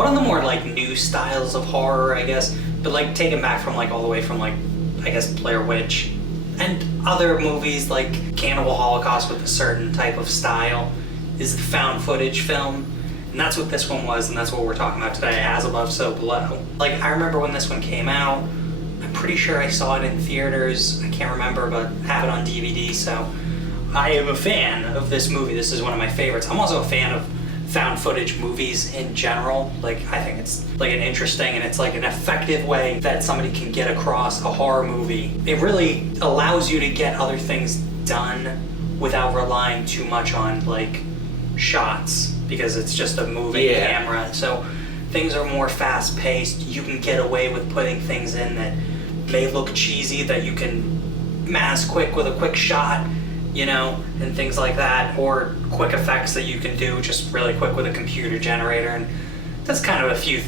one of the more like new styles of horror, I guess, but like taken back from like all the way from like, I guess, Blair Witch and other movies like Cannibal Holocaust with a certain type of style, is the found footage film. And that's what this one was, and that's what we're talking about today, As Above, So Below. Like, I remember when this one came out, I'm pretty sure I saw it in theaters, I can't remember, but have it on DVD, so I am a fan of this movie. This is one of my favorites. I'm also a fan of found footage movies in general. Like, I think it's like an interesting and it's like an effective way that somebody can get across a horror movie. It really allows you to get other things done without relying too much on like shots, because it's just a moving camera. So things are more fast paced. You can get away with putting things in that may look cheesy that you can mask quick with a quick shot, you know, and things like that, or quick effects that you can do just really quick with a computer generator. And that's kind of a few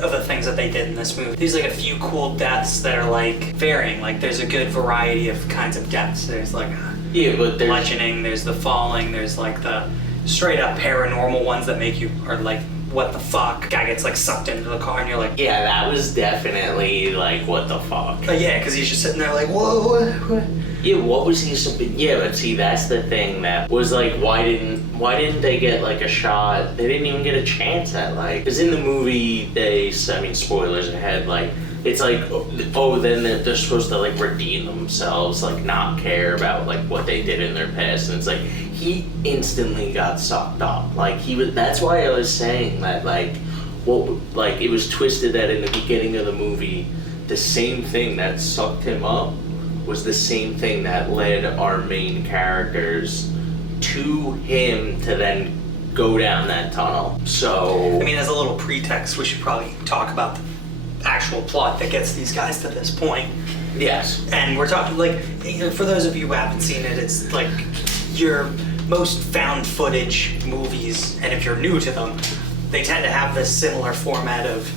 of the things that they did in this movie. There's like a few cool deaths that are like varying. Like there's a good variety of kinds of deaths. There's like bludgeoning, there's the falling, there's like the straight up paranormal ones that make you are like, what the fuck? Guy gets like sucked into the car and you're like, yeah, that was definitely like, what the fuck? Yeah, because he's just sitting there like, whoa, what? Yeah, what was he? Yeah, but see, that's the thing that was like, why didn't they get like a shot? They didn't even get a chance at like, because in the movie I mean, spoilers ahead, like it's like, oh, then they're supposed to like redeem themselves, like not care about like what they did in their past, and it's like he instantly got sucked up. Like he was. That's why I was saying that like, like it was twisted that in the beginning of the movie, the same thing that sucked him up was the same thing that led our main characters to him to then go down that tunnel. So I mean, as a little pretext, we should probably talk about the actual plot that gets these guys to this point. Yes. And we're talking like, for those of you who haven't seen it, it's like your most found footage movies, and if you're new to them, they tend to have this similar format of,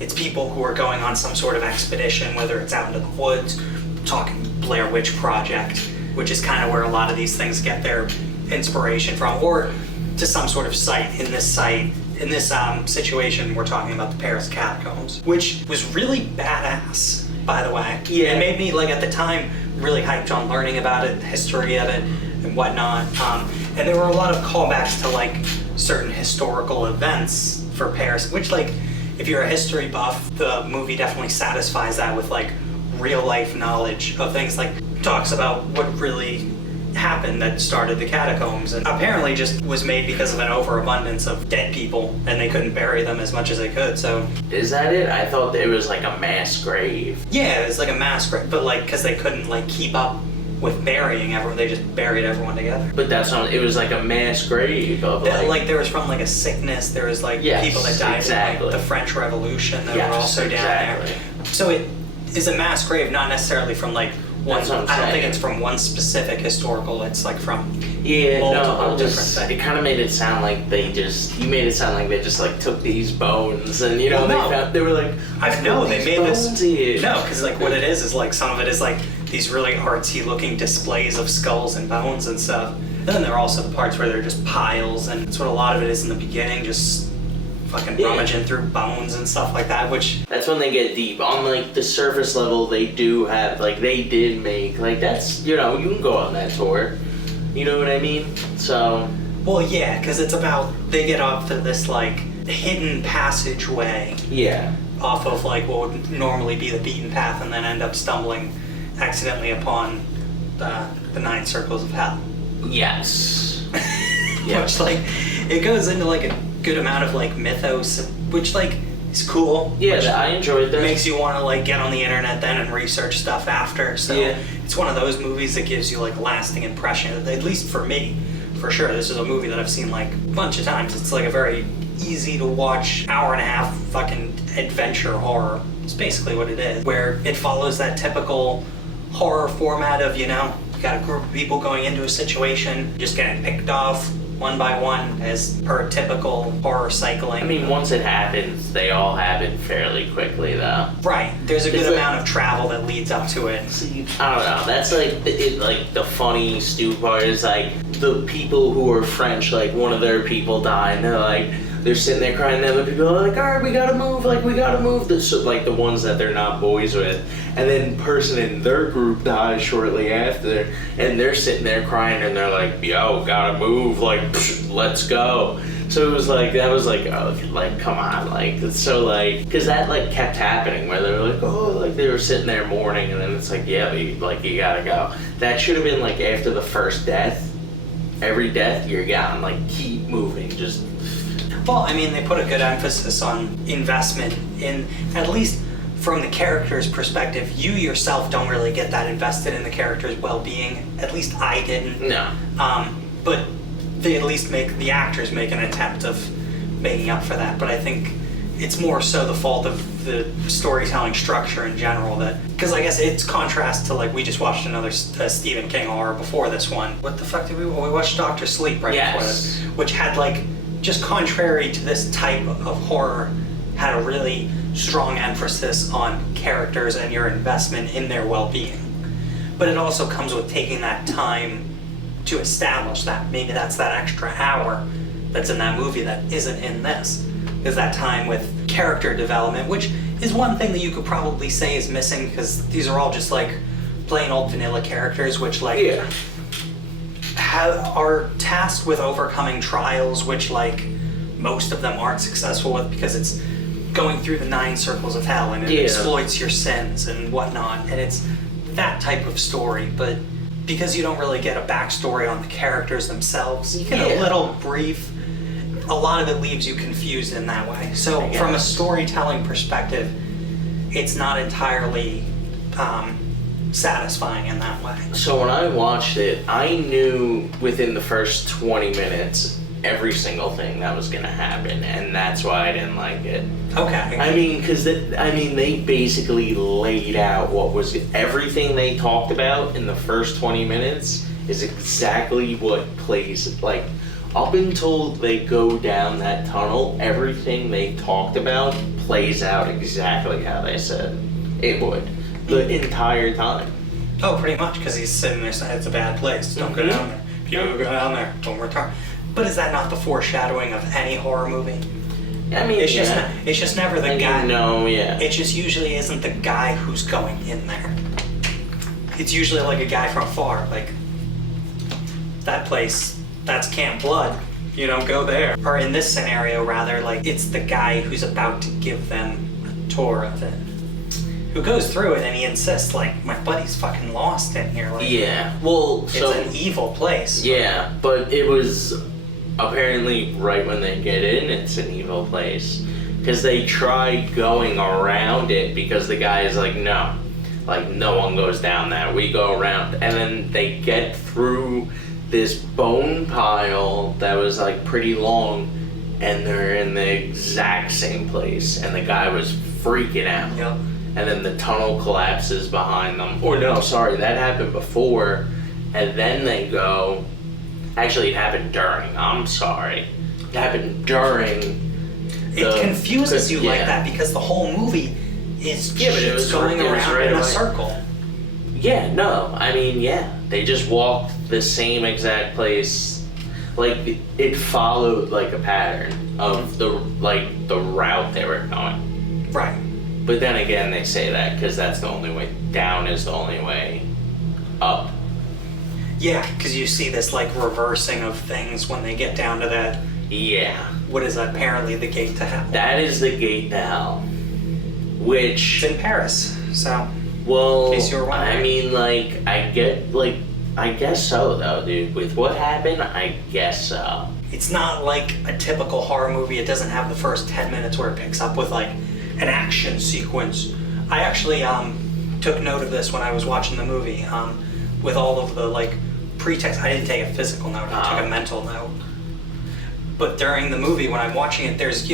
it's people who are going on some sort of expedition, whether it's out into the woods, talking Blair Witch Project, which is kind of where a lot of these things get their inspiration from, or to some sort of site. In this situation, we're talking about the Paris catacombs, which was really badass, by the way. Yeah. It made me, like, at the time, really hyped on learning about it, the history of it, and whatnot. And there were a lot of callbacks to, like, certain historical events for Paris, which, like, if you're a history buff, the movie definitely satisfies that with, like, real-life knowledge of things. Like, talks about what really happened that started the catacombs, and apparently just was made because of an overabundance of dead people, and they couldn't bury them as much as they could. So is that it? I thought it was like a mass grave. yeah, it was like a mass grave, but like because they couldn't like keep up with burying everyone, they just buried everyone together. But that's not, it was like a mass grave of like there was from like a sickness, there was like people that died in like the French Revolution that were also down there. So it is a mass grave, not necessarily from like one, I don't think it's from one specific historical, it's like from multiple different things. It kind of made it sound like you made it sound like they just like took these bones and, you know, they were like, they made this, no, because like what it is like some of it is like these really artsy looking displays of skulls and bones and stuff. And then there are also the parts where they're just piles, and that's what a lot of it is in the beginning, just fucking rummaging through bones and stuff like that, which... That's when they get deep. On, like, the surface level, they do have, like, they did make, like, that's, you know, you can go on that tour. You know what I mean? So... Well, yeah, because it's about, they get off to this, like, hidden passageway. Yeah. Off of, like, what would normally be the beaten path, and then end up stumbling accidentally upon the 9 circles of hell. Yes. Yeah. Which, like, it goes into, like, a good amount of like mythos, which like is cool. Yeah, I enjoyed that. Makes you want to like get on the internet then and research stuff after. So it's one of those movies that gives you like a lasting impression. At least for me, for sure. This is a movie that I've seen like a bunch of times. It's like a very easy to watch, hour-and-a-half fucking adventure horror. It's basically what it is. Where it follows that typical horror format of, you know, you got a group of people going into a situation, just getting picked off one by one, as per typical horror cycling. I mean, once it happens, they all happen fairly quickly, though. Right. There's a good amount of travel that leads up to it. I don't know. That's like the funny, stupid part is like the people who are French, like one of their people die, and they're like, they're sitting there crying, and other people are like, all right, we gotta move, so, like the ones that they're not boys with, and then person in their group dies shortly after, and they're sitting there crying, and they're like, yo, gotta move, like, let's go. So it was like, that was like, oh, like, come on, like, it's so like, because that like kept happening where they were like, oh, like they were sitting there mourning, and then it's like, yeah, but you gotta go. That should have been like after the first death. Every death you're gone, like keep moving, just. Well, I mean, they put a good emphasis on investment in, at least from the character's perspective. You yourself don't really get that invested in the character's well-being. At least I didn't. No. But they at least the actors make an attempt of making up for that. But I think it's more so the fault of the storytelling structure in general, that, because I guess it's contrast to, like, we just watched another Stephen King horror before this one. What the fuck did we watched Doctor Sleep right before this, which had, like, just contrary to this type of horror, had a really strong emphasis on characters and your investment in their well-being. But it also comes with taking that time to establish that. Maybe that's that extra hour that's in that movie that isn't in this. Is that time with character development, which is one thing that you could probably say is missing, because these are all just like plain old vanilla characters, which like are tasked with overcoming trials, which like most of them aren't successful with, because it's going through the 9 circles of hell and it exploits your sins and whatnot, and it's that type of story. But because you don't really get a backstory on the characters themselves, you get a little brief. A lot of it leaves you confused in that way. So from a storytelling perspective, it's not entirely satisfying in that way. So when I watched it, I knew within the first 20 minutes every single thing that was going to happen, and that's why I didn't like it. Okay. I mean, because they basically laid out what was everything they talked about in the first 20 minutes is exactly what plays, like, up until they go down that tunnel, everything they talked about plays out exactly how they said it would the entire time. Oh, pretty much, because he's sitting there saying it's a bad place. Don't go down there. If you go down there, don't return. But is that not the foreshadowing of any horror movie? I mean, it's just never the guy. No, It just usually isn't the guy who's going in there. It's usually like a guy from afar, like that place. That's Camp Blood, go there. Or in this scenario, rather, like, it's the guy who's about to give them a tour of it, who goes through it, and he insists, like, my buddy's fucking lost in here. Like, it's an evil place. Yeah, but it was apparently right when they get in, it's an evil place. Because they try going around it, because the guy is like, no. Like, no one goes down that. We go around, and then they get through this bone pile that was like pretty long, and they're in the exact same place, and the guy was freaking out. Yep. And then the tunnel collapses behind them. Or no, sorry, that happened before, and then they go. Actually, it happened during. I'm sorry, it happened during. It confuses you like that, because the whole movie is just going around in a circle. Yeah, no, I mean, they just walked the same exact place. Like, it followed like a pattern of the route they were going. Right. But then again, they say that because that's the only way down is the only way up. Yeah, because you see this like reversing of things when they get down to that. Yeah. What is that? Apparently the gate to hell. That is the gate to hell. Which. It's in Paris, so. Well, in case you were wondering. I mean, like, I guess so, though, dude. With what happened, I guess so. It's not like a typical horror movie. It doesn't have the first 10 minutes where it picks up with, like, an action sequence. I actually took note of this when I was watching the movie, with all of the, like, pretext. I didn't take a physical note. I took a mental note. But during the movie, when I'm watching it, there's,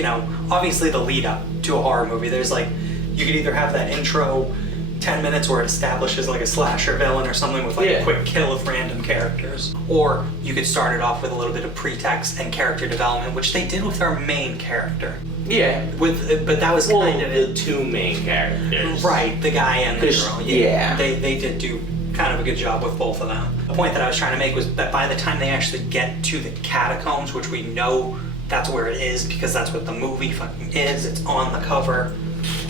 obviously the lead up to a horror movie. There's, like, you could either have that intro 10 minutes where it establishes like a slasher villain or something with like a quick kill of random characters. Or you could start it off with a little bit of pretext and character development, which they did with our main character. Yeah. But that was kind of the 2 main characters. Right, the guy and the girl. Yeah. They did do kind of a good job with both of them. The point that I was trying to make was that by the time they actually get to the catacombs, which we know that's where it is because that's what the movie fucking is. It's on the cover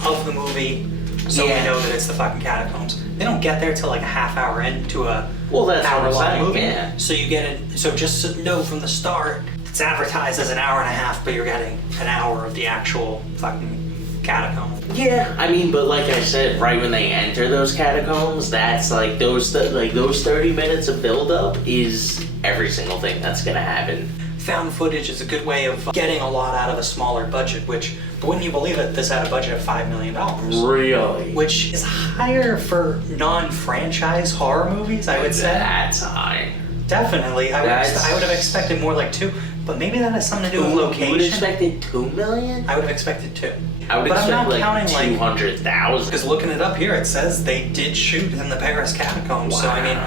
of the movie, so we know that it's the fucking catacombs. They don't get there till like a half hour into a hour-long movie. Yeah. So you get it. So just know from the start, it's advertised as an hour and a half, but you're getting an hour of the actual fucking catacomb. Yeah, I mean, but like I said, right when they enter those catacombs, that's like those 30 minutes of build-up is every single thing that's gonna happen. Found footage is a good way of getting a lot out of a smaller budget, which, wouldn't you believe it, this had a budget of $5 million. Really? Which is higher for non-franchise horror movies, I would say. That's high. Definitely. I would have expected more like 2, but maybe that has something to do with location. You would have expected $2 million? I would have expected 2. I would expect like 200,000. Because looking it up here, it says they did shoot in the Paris catacombs. Wow. So, I mean,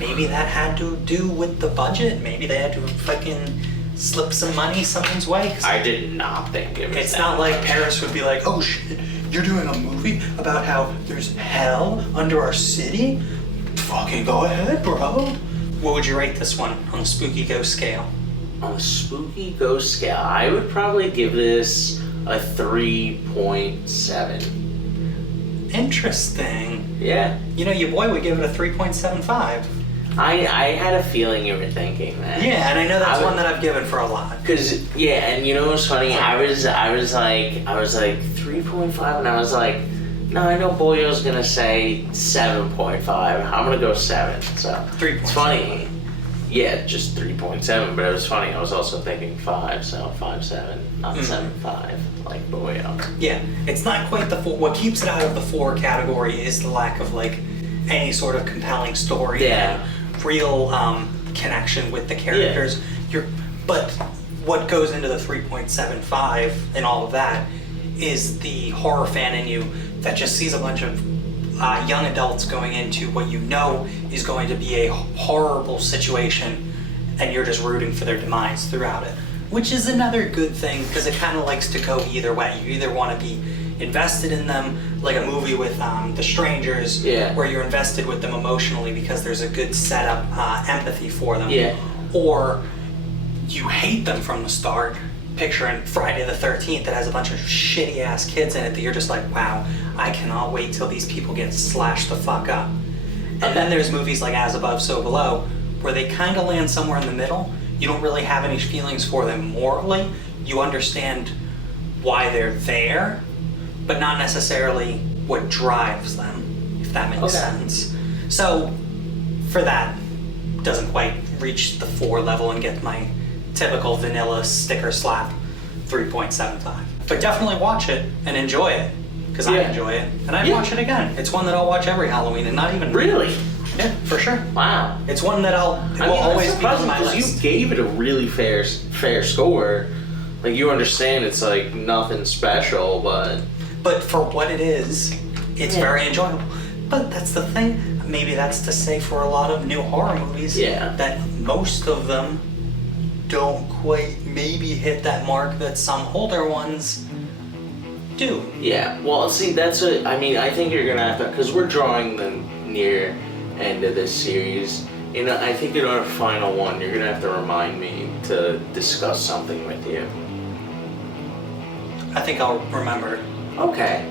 maybe that had to do with the budget. Maybe they had to fucking slip some money someone's way. I did not think it was It's not like Paris would be like, oh shit, you're doing a movie about how there's hell under our city? Fucking go ahead, bro. What would you rate this one on the spooky ghost scale? On the spooky ghost scale, I would probably give this a 3.7. Interesting. Yeah. You know, your boy would give it a 3.75. I had a feeling you were thinking that. Yeah, and I know that's one that I've given for a lot. Cause yeah, and you know what's funny? I was like 3.5, and I was like, no, I know Boyo's gonna say 7.5. I'm gonna go 7. So 3.7. It's funny. Yeah, just 3.7, but it was funny. I was also thinking 5, so 5.7, not 7.5, like Boyo. Yeah, it's not quite the 4. What keeps it out of the 4 category is the lack of like any sort of compelling story. Yeah. Real connection with the characters. But what goes into the 3.75 and all of that is the horror fan in you that just sees a bunch of young adults going into what you know is going to be a horrible situation, and you're just rooting for their demise throughout it. Which is another good thing, because it kind of likes to go either way. You either want to be invested in them, like a movie with The Strangers, where you're invested with them emotionally because there's a good setup, empathy for them. Yeah. Or you hate them from the start, picturing Friday the 13th that has a bunch of shitty ass kids in it that you're just like, wow, I cannot wait till these people get slashed the fuck up. And then there's movies like As Above, So Below, where they kind of land somewhere in the middle. You don't really have any feelings for them morally. You understand why they're there, but not necessarily what drives them, if that makes sense. So, for that, doesn't quite reach the 4 level and get my typical vanilla sticker slap 3.75. But definitely watch it and enjoy it, because I enjoy it, and I'd watch it again. It's one that I'll watch every Halloween, and not even... Really? Yeah, for sure. Wow. It's one that will always be on my list. You gave it a really fair score. Like, you understand it's like nothing special, but for what it is, it's very enjoyable. But that's the thing. Maybe that's to say for a lot of new horror movies that most of them don't quite maybe hit that mark that some older ones do. Yeah. Well, see, I think you're gonna have to, because we're drawing the near end of this series. You know, I think in our final one, you're gonna have to remind me to discuss something with you. I think I'll remember. Okay.